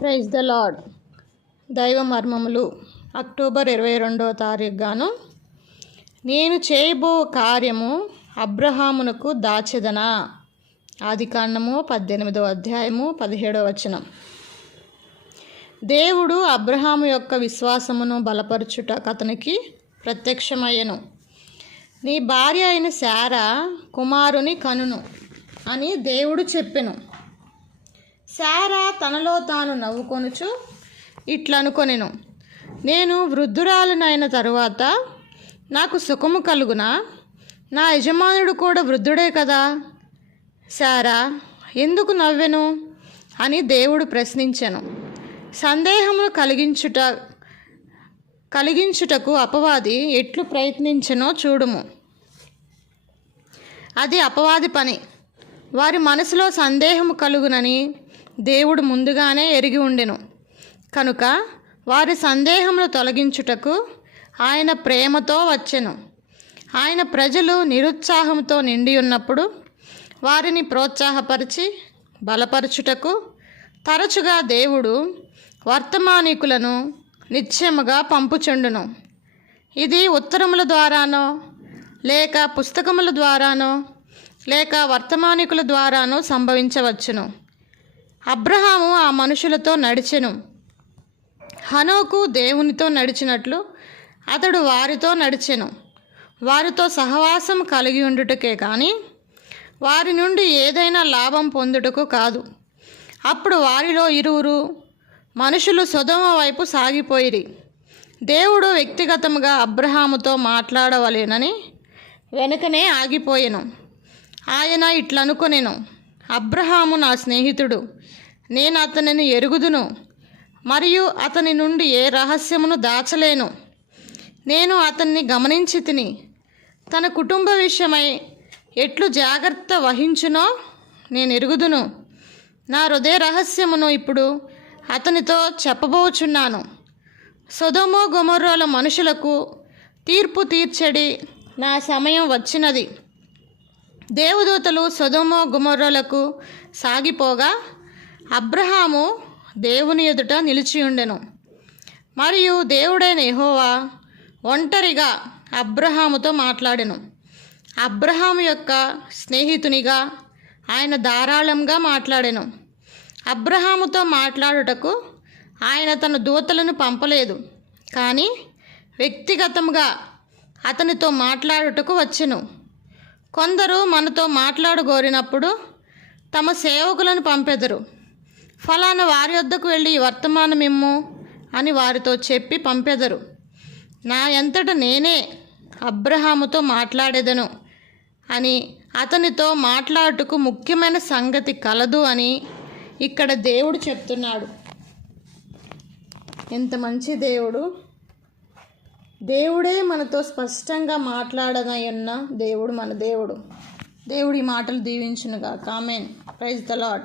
Praise the lord దైవ మర్మములు. October ఇరవై రెండవ తారీఖు గాను నేను చేయబో కార్యము అబ్రహామునకు దాచెదనా? ఆది కాండము పద్దెనిమిదవ అధ్యాయము పదిహేడవ వచనం. దేవుడు అబ్రహాము యొక్క విశ్వాసమును బలపరచుట అతనికి ప్రత్యక్షమయ్యను. నీ భార్య అయిన శారా కుమారుని కనును అని దేవుడు చెప్పెను. శారా తనలో తాను నవ్వుకొనుచు ఇట్లనుకొనెను. నేను వృద్ధురాలునైన తరువాత నాకు సుఖము కలుగునా? నా యజమానుడు కూడా వృద్ధుడే కదా? శారా ఎందుకు నవ్వెను? అని దేవుడు ప్రశ్నించెను. సందేహమును కలిగించుట కలిగించుటకు అపవాది ఎట్లు ప్రయత్నించనో చూడుము. అది అపవాది పని. వారి మనసులో సందేహము కలుగునని దేవుడు ముందుగానే ఎరిగి ఉండెను. కనుక వారి సందేహమును తొలగించుటకు ఆయన ప్రేమతో వచ్చెను. ఆయన ప్రజలు నిరుత్సాహంతో నిండి ఉన్నప్పుడు వారిని ప్రోత్సాహపరిచి బలపరచుటకు తరచుగా దేవుడు వర్తమానికులను నిత్యముగా పంపుచుండును. ఇది ఉత్తరముల ద్వారానో లేక పుస్తకముల ద్వారానో లేక వర్తమానికుల ద్వారానో సంభవించవచ్చును. అబ్రహాము ఆ మనుషులతో నడిచెను. హనోకు దేవునితో నడిచినట్లు అతడు వారితో నడిచెను. వారితో సహవాసం కలిగి ఉండుటకే కానీ వారి నుండి ఏదైనా లాభం పొందుటకు కాదు. అప్పుడు వారిలో ఇరువురు మనుషులు సుధమ వైపు సాగిపోయిరి. దేవుడు వ్యక్తిగతంగా అబ్రహాముతో మాట్లాడవలేనని వెనుకనే ఆగిపోయాను. ఆయన ఇట్లనుకొనెను. అబ్రహాము నా స్నేహితుడు నేను అతనిని ఎరుగుదును మరియు అతని నుండి ఏ రహస్యమును దాచలేను. నేను అతన్ని గమనించి తిని తన కుటుంబ విషయమై ఎట్లు జాగ్రత్త వహించునో నేను ఎరుగుదును. నా హృదయ రహస్యమును ఇప్పుడు అతనితో చెప్పబోచున్నాను. సొదమో గొమర్రోల మనుషులకు తీర్పు తీర్చడి నా సమయం వచ్చినది. దేవదూతలు సొదమో గుమర్రలకు సాగిపోగా అబ్రహాము దేవుని ఎదుట నిలిచి ఉండెను. మరియు దేవుడైన యెహోవా ఒంటరిగా అబ్రహాముతో మాట్లాడెను. అబ్రహాము యొక్క స్నేహితునిగా ఆయన ధారాళంగా మాట్లాడెను. అబ్రహాముతో మాట్లాడుటకు ఆయన తన దూతలను పంపలేదు. కానీ వ్యక్తిగతంగా అతనితో మాట్లాడుటకు వచ్చెను. కొందరు మనతో మాట్లాడగోరినప్పుడు తమ సేవకులను పంపెదరు. ఫలానా వారి వద్దకు వెళ్ళి ఈ వర్తమానం ఇమ్ము అని వారితో చెప్పి పంపెదరు. నా ఎంతట నేనే అబ్రహాముతో మాట్లాడేదను అని అతనితో మాట్లాడుటకు ముఖ్యమైన సంగతి కలదు అని ఇక్కడ దేవుడు చెప్తున్నాడు. ఎంత మంచి దేవుడు. దేవుడే మనతో స్పష్టంగా మాట్లాడనయ్యన్న దేవుడు మన దేవుడు. దేవుడి మాటలు దీవించునుగా come on praise the Lord